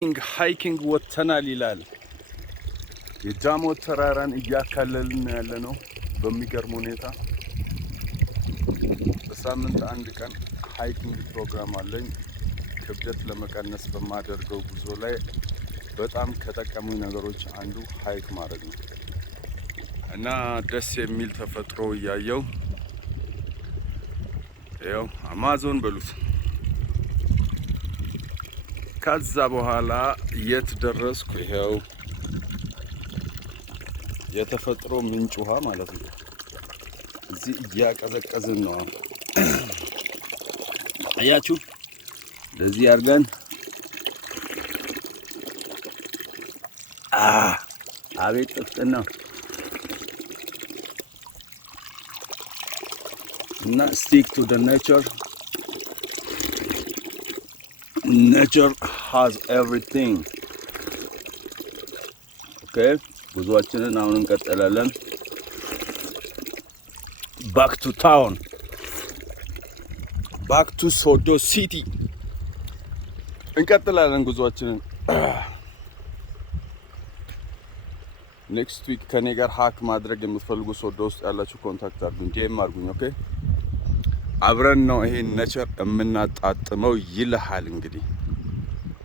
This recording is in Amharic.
ሃይኪንግ ወጥተናል ይላል። የዳሞት ተራራን እያካለልን ያለነው በሚገርም ሁኔታ። በሳምንት አንድ ቀን ሃይኪንግ ፕሮግራም አለኝ። ክብደት ለመቀነስ በማደርገው ጉዞ ላይ በጣም ከጠቀሙኝ ነገሮች አንዱ ሃይክ ማድረግ ነው እና ደስ የሚል ተፈጥሮ እያየው ያው አማዞን በሉት። ከዛ በኋላ የት ደረስኩ? ይሄው የተፈጥሮ ምንጭ ውሃ ማለት ነው። እዚህ እያቀዘቀዝን ነው። አያችሁ፣ ለዚህ አድርገን አቤት ጥፍጥና እና stick to the nature. Nature has everything. Okay, ጉዟችንን አሁን እንቀጥላለን። Back to town. Back to Sodo City. እንቀጥላለን ጉዟችንን። ኔክስት ዊክ ከኔ ጋር ሃክ ማድረግ የምትፈልጉ ሶዶ ውስጥ ያላችሁ ኮንታክት አድርጉኝ፣ ጄም አድርጉኝ። ኦኬ፣ አብረን ነው ይሄን ኔቸር የምናጣጥመው ይልሃል እንግዲህ